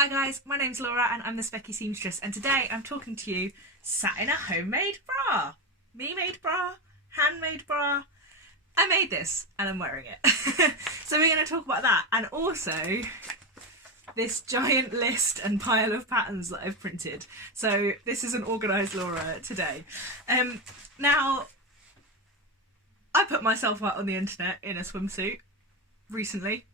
Hi guys, my name's Laura and I'm the Specky Seamstress, and today I'm talking to you sat in a homemade bra. Me-made bra, handmade bra. I made this and I'm wearing it. So we're going to talk about that, and also this giant list and pile of patterns that I've printed. So this is an organised Laura today. Now, I put myself out on the internet in a swimsuit recently.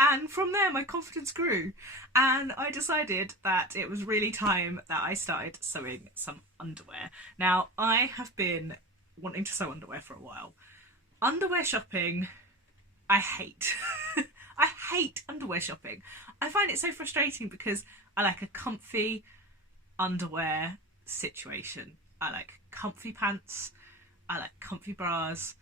And from there my confidence grew, and I decided that it was really time that I started sewing some underwear. Now, I have been wanting to sew underwear for a while. Underwear shopping, I hate. I hate underwear shopping. I find it so frustrating because I like a comfy underwear situation. I like comfy pants, I like comfy bras,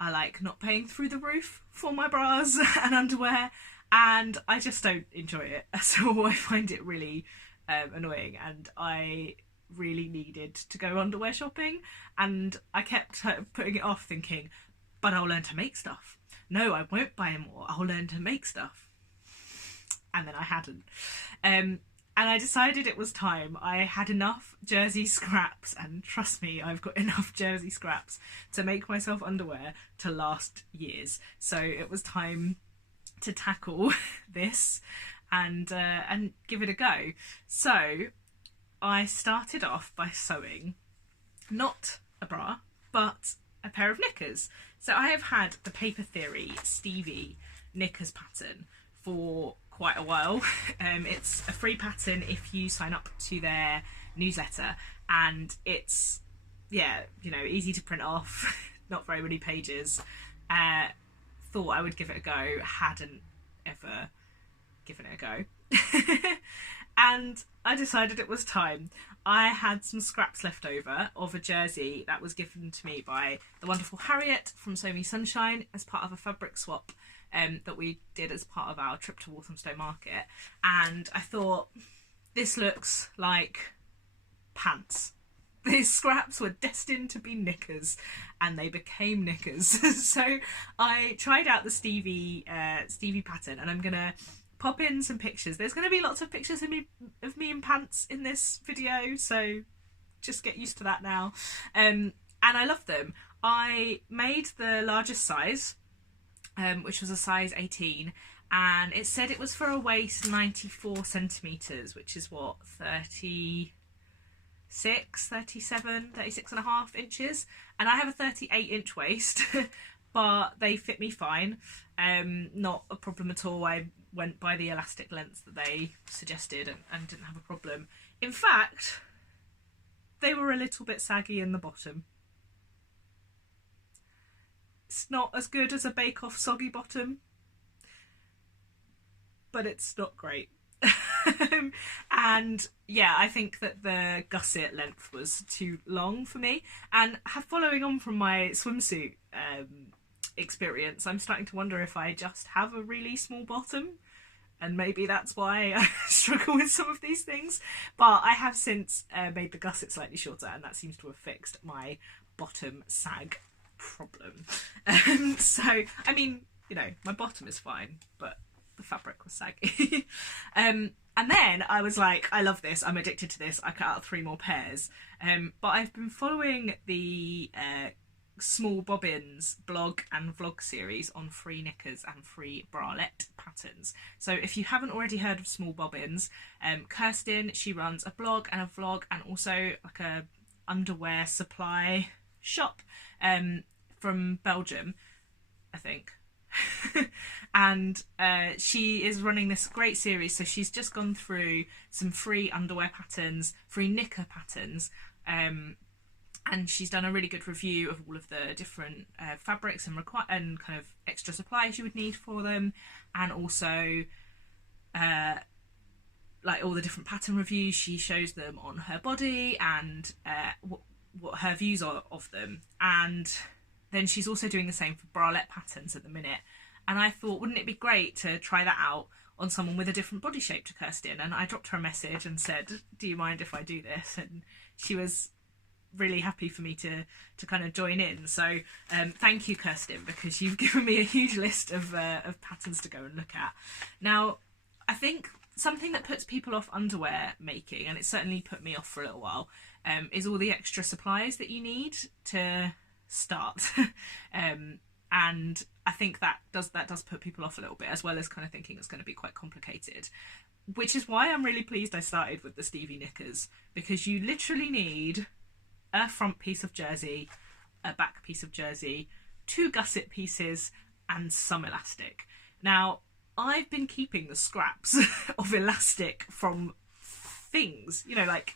I like not paying through the roof for my bras and underwear, and I just don't enjoy it. So I find it really annoying, and I really needed to go underwear shopping, and I kept putting it off thinking, but I'll learn to make stuff. No, I won't buy more, I'll learn to make stuff. And then I hadn't. And I decided it was time. I had enough jersey scraps, and trust me, I've got enough jersey scraps to make myself underwear to last years. So it was time to tackle this and give it a go. So I started off by sewing not a bra, but a pair of knickers. So I have had the Paper Theory Stevie knickers pattern for quite a while. It's a free pattern if you sign up to their newsletter, and it's, yeah, you know, easy to print off, not very many pages. Thought I would give it a go, hadn't ever given it a go. And I decided it was time. I had some scraps left over of a jersey that was given to me by the wonderful Harriet from Sew Me Sunshine as part of a fabric swap that we did as part of our trip to Walthamstow Market, and I thought, this looks like pants. These scraps were destined to be knickers, and they became knickers. So I tried out the Stevie pattern, and I'm gonna pop in some pictures. There's gonna be lots of pictures of me in pants in this video, so just get used to that now. And I love them. I made the largest size, which was a size 18, and it said it was for a waist 94 centimetres, which is what, 36 and a half inches, and I have a 38-inch waist. But they fit me fine, not a problem at all. I went by the elastic length that they suggested and didn't have a problem. In fact, they were a little bit saggy in the bottom. It's not as good as a Bake Off soggy bottom, but it's not great. And yeah, I think that the gusset length was too long for me, and following on from my swimsuit experience, I'm starting to wonder if I just have a really small bottom, and maybe that's why I struggle with some of these things. But I have since made the gusset slightly shorter, and that seems to have fixed my bottom sag problem. So I mean, you know, my bottom is fine, but the fabric was saggy. And then I was like, I love this, I'm addicted to this. I cut out 3 more pairs, but I've been following the Small Bobbins blog and vlog series on free knickers and free bralette patterns. So if you haven't already heard of Small Bobbins, Kirsten, she runs a blog and a vlog, and also like a underwear supply shop from Belgium, I think. And she is running this great series. So she's just gone through some free underwear patterns, free knicker patterns, and she's done a really good review of all of the different fabrics and kind of extra supplies you would need for them, and also like all the different pattern reviews. She shows them on her body and what her views are of them. And then she's also doing the same for bralette patterns at the minute. And I thought, wouldn't it be great to try that out on someone with a different body shape to Kirsten? And I dropped her a message and said, do you mind if I do this? And she was really happy for me to kind of join in. So thank you, Kirsten, because you've given me a huge list of patterns to go and look at. Now, I think something that puts people off underwear making, and it certainly put me off for a little while, is all the extra supplies that you need to start. And I think that does put people off a little bit, as well as kind of thinking it's going to be quite complicated. Which is why I'm really pleased I started with the Stevie Knickers, because you literally need a front piece of jersey, a back piece of jersey, 2 gusset pieces, and some elastic. Now, I've been keeping the scraps of elastic from things, you know, like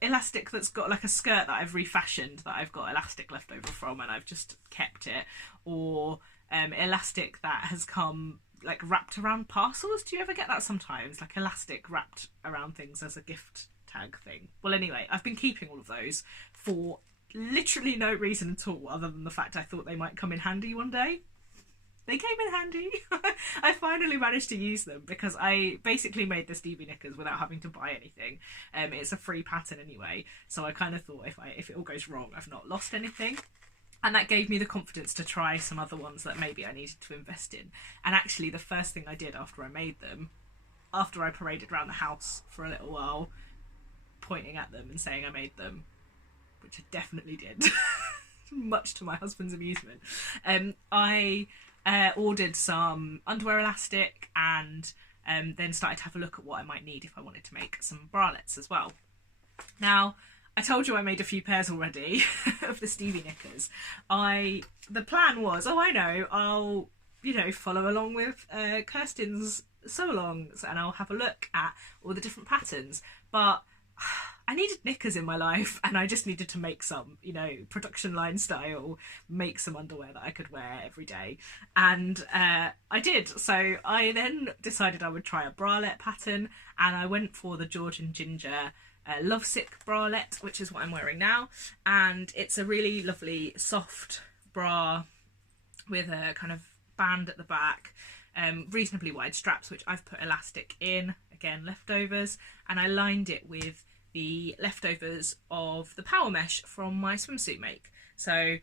elastic that's got like a skirt that I've refashioned that I've got elastic left over from and I've just kept it, or elastic that has come like wrapped around parcels. Do you ever get that sometimes, like elastic wrapped around things as a gift tag thing? Well, anyway, I've been keeping all of those for literally no reason at all, other than the fact I thought they might come in handy one day. They came in handy. I finally managed to use them because I basically made the Stevie Knickers without having to buy anything. It's a free pattern anyway, so I kind of thought if it all goes wrong, I've not lost anything. And that gave me the confidence to try some other ones that maybe I needed to invest in. And actually, the first thing I did after I made them, after I paraded around the house for a little while, pointing at them and saying I made them, which I definitely did, much to my husband's amusement, I ordered some underwear elastic and then started to have a look at what I might need if I wanted to make some bralettes as well. Now, I told you I made a few pairs already of the Stevie Knickers. The plan was, I'll follow along with Kirsten's sew-alongs and I'll have a look at all the different patterns. But I needed knickers in my life and I just needed to make some, production line style, make some underwear that I could wear every day. And I did. So I then decided I would try a bralette pattern and I went for the Georgian Ginger Lovesick bralette, which is what I'm wearing now. And it's a really lovely soft bra with a kind of band at the back, reasonably wide straps, which I've put elastic in, again, leftovers, and I lined it with the leftovers of the power mesh from my swimsuit make. So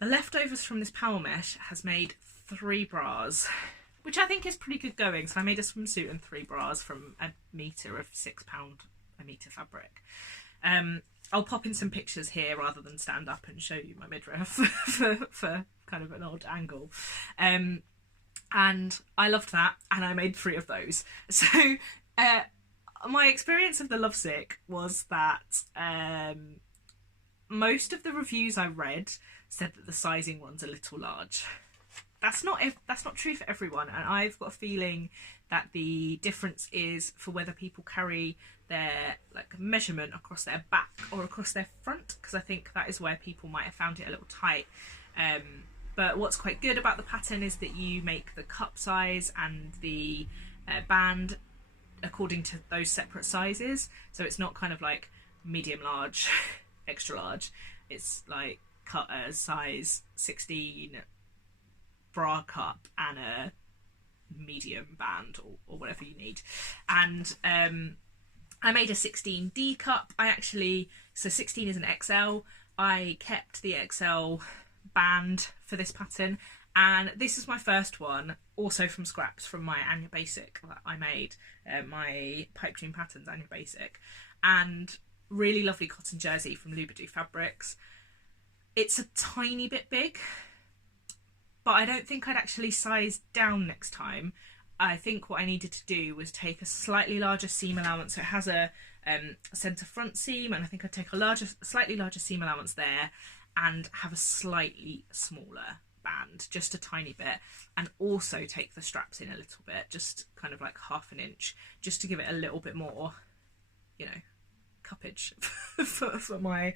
the leftovers from this power mesh has made 3 bras, which I think is pretty good going. So I made a swimsuit and 3 bras from a metre of £6 a metre fabric. I'll pop in some pictures here rather than stand up and show you my midriff for kind of an odd angle. And I loved that, and I made 3 of those. So my experience of the Lovesick was that most of the reviews I read said that the sizing one's a little large. That's not true for everyone, and I've got a feeling that the difference is for whether people carry their measurement across their back or across their front, because I think that is where people might have found it a little tight. But what's quite good about the pattern is that you make the cup size and the band according to those separate sizes. So it's not kind of like medium large, extra large. It's like cut a size 16 bra cup and a medium band or whatever you need. And I made a 16D cup. So 16 is an XL. I kept the XL band for this pattern, and this is my first one, also from scraps from my Anya Basic that I made, my Pipe Dream Patterns Anya Basic, and really lovely cotton jersey from Lulu Fabrics. It's a tiny bit big, but I don't think I'd actually size down next time. I think what I needed to do was take a slightly larger seam allowance. So it has a centre front seam, and I think I'd take a slightly larger seam allowance there and have a slightly smaller band, just a tiny bit, and also take the straps in a little bit, just kind of like half an inch, just to give it a little bit more, cuppage for my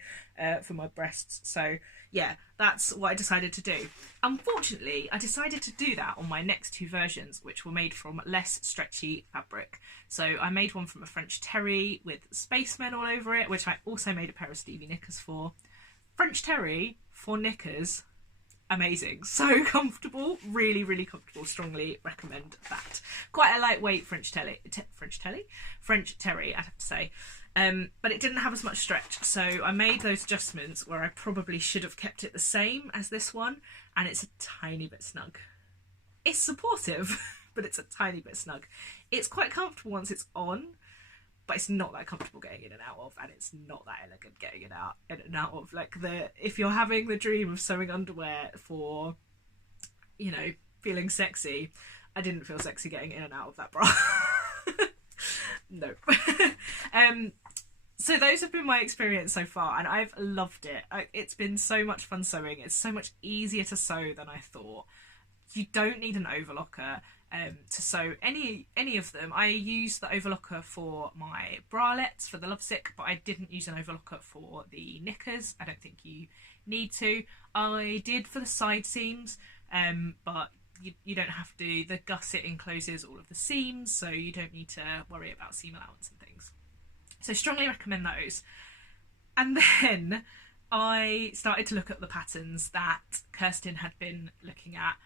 breasts. So yeah, that's what I decided to do. Unfortunately, I decided to do that on my next 2 versions, which were made from less stretchy fabric. So I made one from a French terry with spacemen all over it, which I also made a pair of Stevie Knickers for. French terry for knickers, amazing, so comfortable, really, really comfortable. Strongly recommend that. Quite a lightweight French terry, I'd have to say. But it didn't have as much stretch, so I made those adjustments where I probably should have kept it the same as this one, and it's a tiny bit snug. It's supportive, but it's a tiny bit snug. It's quite comfortable once it's on, but it's not that comfortable getting in and out of, and it's not that elegant getting in and out of. Like, if you're having the dream of sewing underwear for, you know, feeling sexy, I didn't feel sexy getting in and out of that bra. No. So those have been my experience so far, and I've loved it. It's been so much fun sewing. It's so much easier to sew than I thought. You don't need an overlocker to sew any of them. I used the overlocker for my bralettes for the Lovesick, but I didn't use an overlocker for the Knickers. I don't think you need to. I did for the side seams, but you don't have to. The gusset encloses all of the seams, so you don't need to worry about seam allowance and things. So strongly recommend those. And then I started to look at the patterns that Kirsten had been looking at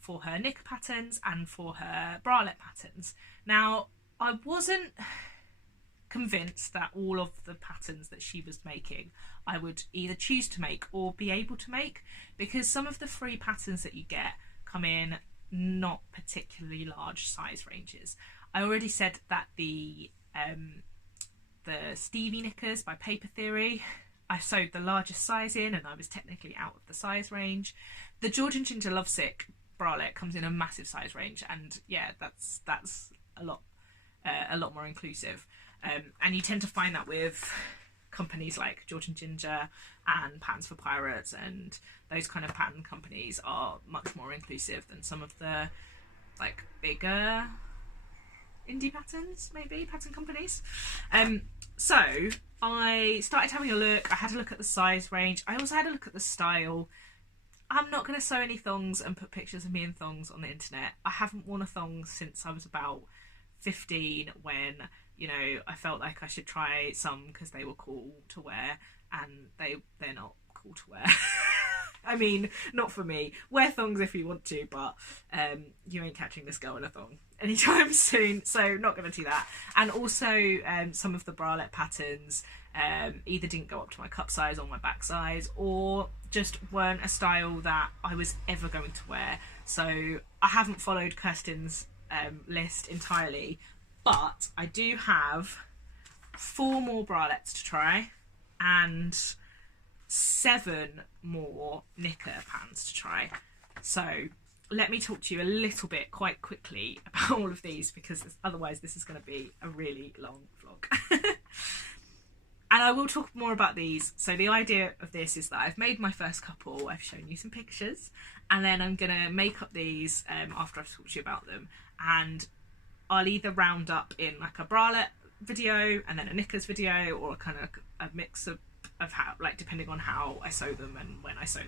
for her knicker patterns and for her bralette patterns. Now, I wasn't convinced that all of the patterns that she was making I would either choose to make or be able to make, because some of the free patterns that you get come in not particularly large size ranges. I already said that the Stevie knickers by Paper Theory, I sewed the largest size in and I was technically out of the size range. The George and Ginger Lovesick bralette comes in a massive size range, and yeah, that's a lot more inclusive. And you tend to find that with companies like George and Ginger and Patterns for Pirates, and those kind of pattern companies are much more inclusive than some of the like bigger indie patterns, maybe pattern companies. So I started having a look. I had a look at the size range. I also had a look at the style. I'm not going to sew any thongs and put pictures of me in thongs on the internet. I haven't worn a thong since I was about 15, when, you know, I felt like I should try some because they were cool to wear, and they're not cool to wear. I mean, not for me. Wear thongs if you want to, but you ain't catching this girl in a thong anytime soon, so not going to do that. And also some of the bralette patterns either didn't go up to my cup size or my back size, or just weren't a style that I was ever going to wear. So I haven't followed Kirsten's list entirely, but I do have 4 more bralettes to try and 7 more knicker patterns to try. So let me talk to you a little bit quite quickly about all of these, because otherwise this is going to be a really long vlog. And I will talk more about these. So the idea of this is that I've made my first couple, I've shown you some pictures, and then I'm going to make up these after I've talked to you about them, and I'll either round up in like a bralette video and then a knickers video, or a kind of a mix of how, like, depending on how I sew them and when I sew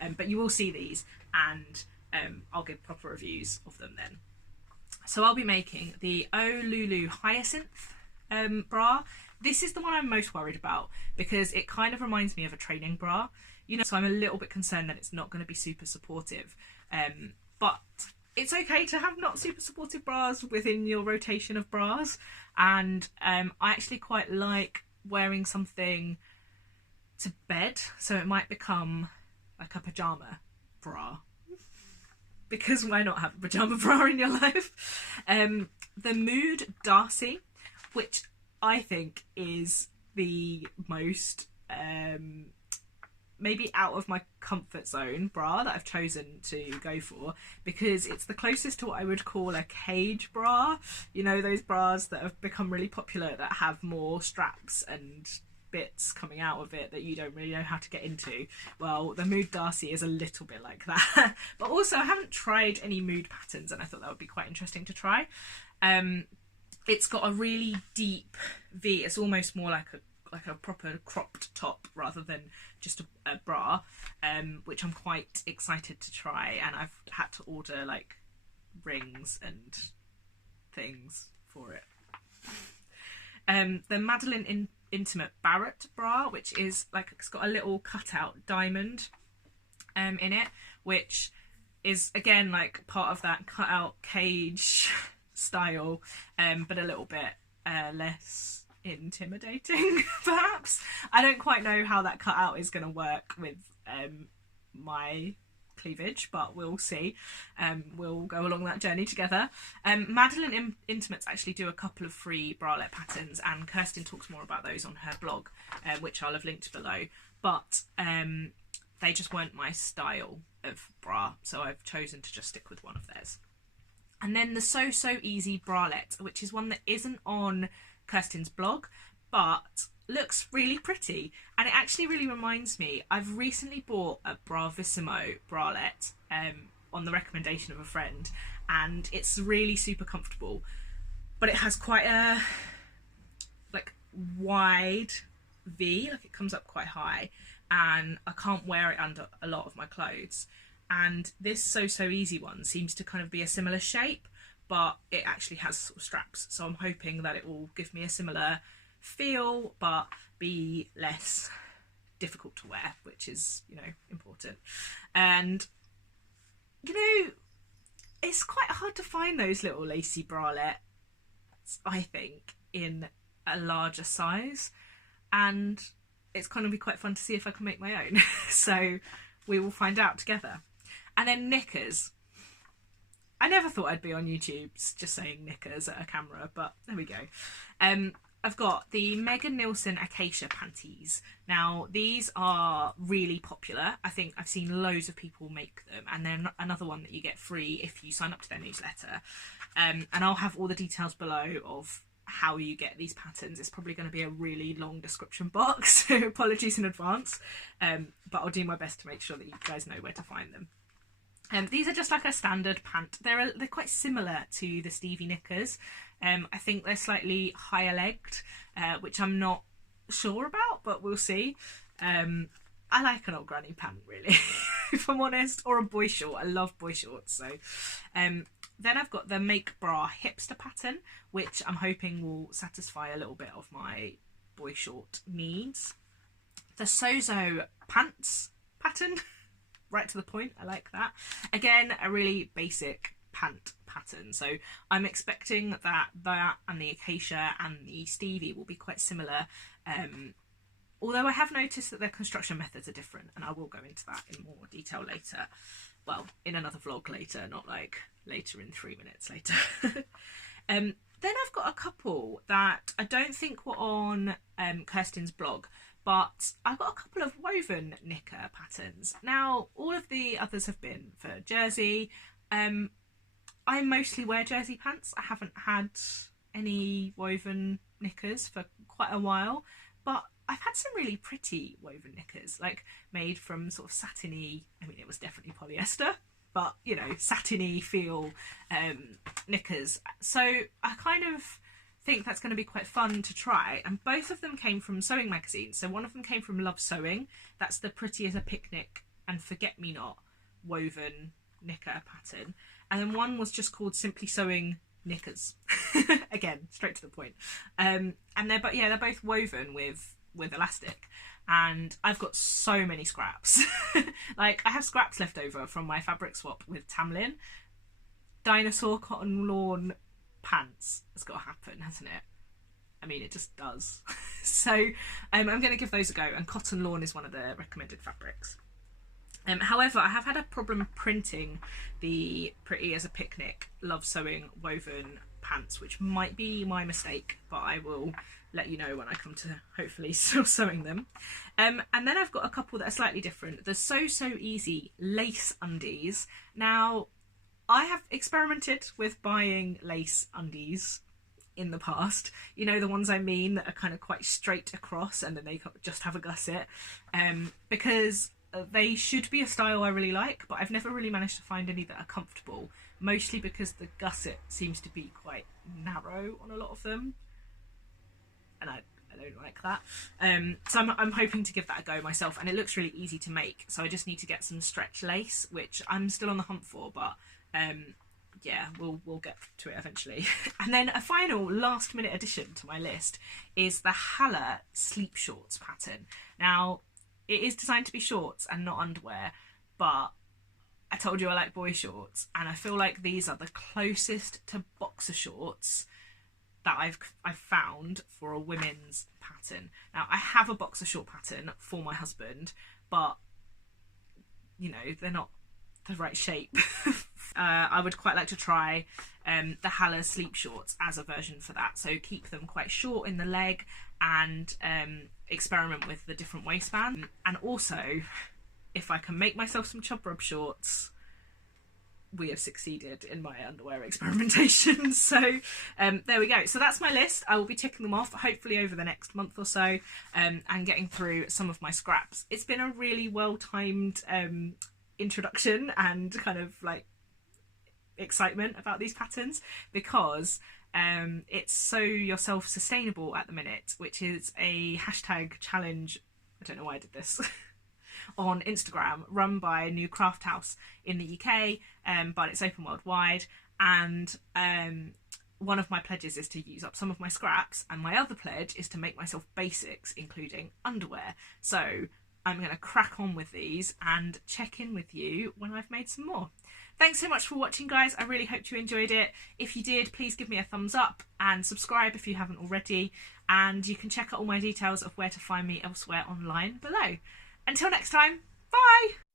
them. But you will see these, and I'll give proper reviews of them then. So I'll be making the Oh Lulu Hyacinth bra. This is the one I'm most worried about, because it kind of reminds me of a training bra, you know, so I'm a little bit concerned that it's not going to be super supportive. But it's okay to have not super supportive bras within your rotation of bras, and I actually quite like wearing something to bed, so it might become like a pyjama bra, because why not have a pyjama bra in your life? The Mood Darcy, which I think is the most maybe out of my comfort zone bra that I've chosen to go for, because it's the closest to what I would call a cage bra. You know, those bras that have become really popular that have more straps and bits coming out of it that you don't really know how to get into. Well, the Mood Darcy is a little bit like that. But also, I haven't tried any mood patterns, and I thought that would be quite interesting to try. It's got a really deep V. It's almost more like a proper cropped top rather than just a bra, which I'm quite excited to try. And I've had to order like rings and things for it. The Madeline Intimate Barrett bra, which is like, it's got a little cutout diamond in it, which is again like part of that cutout cage style, but a little bit less intimidating perhaps. I don't quite know how that cutout is going to work with my cleavage, but we'll see. We'll go along that journey together. Madeline Intimates actually do a couple of free bralette patterns, and Kirsten talks more about those on her blog, which I'll have linked below. But they just weren't my style of bra, so I've chosen to just stick with one of theirs. And then the So So Easy Bralette, which is one that isn't on Kirsten's blog, but looks really pretty. And it actually really reminds me, I've recently bought a Bravissimo bralette on the recommendation of a friend, and it's really super comfortable, but it has quite a like wide V, like it comes up quite high, and I can't wear it under a lot of my clothes. And this So So Easy one seems to kind of be a similar shape, but it actually has sort of straps, so I'm hoping that it will give me a similar feel but be less difficult to wear, which is, you know, important. And you know, it's quite hard to find those little lacy bralettes, I think, in a larger size, and it's going to be quite fun to see if I can make my own. So we will find out together. And then Knickers. I never thought I'd be on YouTube just saying Knickers at a camera, but there we go. I've got the Megan Nilsson Acacia panties. Now, these are really popular. I think I've seen loads of people make them, and then another one that you get free if you sign up to their newsletter. And I'll have all the details below of how you get these patterns. It's probably going to be a really long description box, so apologies in advance, but I'll do my best to make sure that you guys know where to find them. These are just like a standard pant. They're quite similar to the Stevie Knickers. I think they're slightly higher legged, which I'm not sure about, but we'll see. I like an old granny pant, really, if I'm honest, or a boy short. I love boy shorts. So then I've got the Make Bra Hipster pattern, which I'm hoping will satisfy a little bit of my boy short needs. The Sozo Pants pattern. Right to the point, I like that. Again, a really basic pant pattern, so I'm expecting that and the Acacia and the Stevie will be quite similar, although I have noticed that their construction methods are different, and I will go into that in more detail later. Well, in another vlog later, not like later in 3 minutes later. Then I've got a couple that I don't think were on Kirsten's blog, but I've got a couple of woven knicker patterns. Now, all of the others have been for jersey. I mostly wear jersey pants. I haven't had any woven knickers for quite a while, but I've had some really pretty woven knickers, like made from sort of satiny, I mean, it was definitely polyester, but, you know, satiny feel knickers. So I kind of think that's going to be quite fun to try, and both of them came from sewing magazines. So one of them came from Love Sewing, that's the Pretty as a Picnic and Forget Me Not woven knicker pattern, and then one was just called Simply Sewing Knickers. Again, straight to the point. And they're both woven with elastic, and I've got so many scraps. Like, I have scraps left over from my fabric swap with Tamlin. Dinosaur cotton lawn pants has got to happen, hasn't it? I mean, it just does. So I'm going to give those a go, and cotton lawn is one of the recommended fabrics. However, I have had a problem printing the Pretty as a Picnic Love Sewing woven pants, which might be my mistake, but I will let you know when I come to hopefully still sewing them. And then I've got a couple that are slightly different. The So So Easy lace undies. Now, I have experimented with buying lace undies in the past. You know, the ones I mean, that are kind of quite straight across and then they just have a gusset, because they should be a style I really like, but I've never really managed to find any that are comfortable, mostly because the gusset seems to be quite narrow on a lot of them, and I don't like that. So I'm hoping to give that a go myself, and it looks really easy to make, so I just need to get some stretch lace, which I'm still on the hunt for, but yeah, we'll get to it eventually. And then a final last minute addition to my list is the Hallow sleep shorts pattern. Now, it is designed to be shorts and not underwear, but I told you I like boy shorts, and I feel like these are the closest to boxer shorts that I've found for a women's pattern. Now, I have a boxer short pattern for my husband, but, you know, they're not the right shape. I would quite like to try the Hallow sleep shorts as a version for that. So keep them quite short in the leg and experiment with the different waistband. And also, if I can make myself some chub rub shorts, we have succeeded in my underwear experimentation. So there we go. So that's my list. I will be ticking them off hopefully over the next month or so, and getting through some of my scraps. It's been a really well-timed introduction and kind of like excitement about these patterns, because it's so yourself sustainable at the minute, which is a hashtag challenge. I don't know why I did this. On Instagram, run by a new craft house in the UK, but it's open worldwide. And one of my pledges is to use up some of my scraps, and my other pledge is to make myself basics, including underwear. So I'm going to crack on with these and check in with you when I've made some more. Thanks so much for watching, guys. I really hope you enjoyed it. If you did, please give me a thumbs up and subscribe if you haven't already. And you can check out all my details of where to find me elsewhere online below. Until next time, bye!